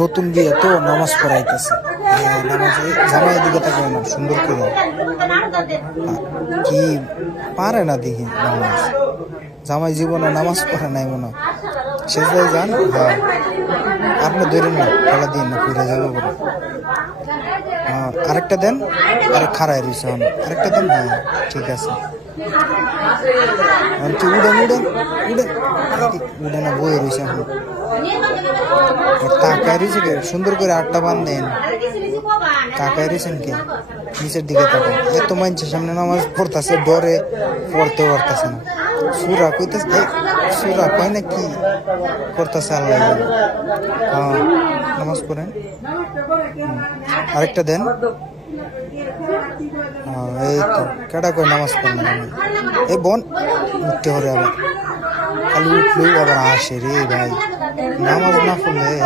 নতুন বিয়ে তো নামাজ পড়াইতেছে। নামাজে জামাই দিকে তাকায় না, সুন্দর করে কি পারে না দেখি নামাজ। জামাই জীবনে নামাজ পড়ে নাই মনে হয়। সেজদায় যান। হ্যাঁ, আপনি ধরেন না, খেলা দিন না, ঘুরে যাবো বলে। হ্যাঁ, আরেকটা দেন। আরে খারাই রয়েছে, আরেকটা দেন। হ্যাঁ, ঠিক আছে। উড়েন উড়েন উড়েন উড়ে না, বয়ে রয়েছে এখন। তাকায় রয়েছে কে? সুন্দর করে আটটা বান দেন। তাকায় রয়েছেন কে? নিচের দিকে তাকান। এত মানুষের সামনে নামাজ পড়তেছে, ডরে পড়তে পারতেছে না। সুরা কইতেছে, সুরা কয় না কি করতেছে আল্লাহ। হ্যাঁ, নামাজ পড়েন। আরেকটা দেন। হ্যাঁ, এই তো কেডা কয় নামাজ পড়েন। এই বোন উঠতে হবে আবার, খালি উঠলেও আবার আসে রে ভাই। নামাজ না পড়লে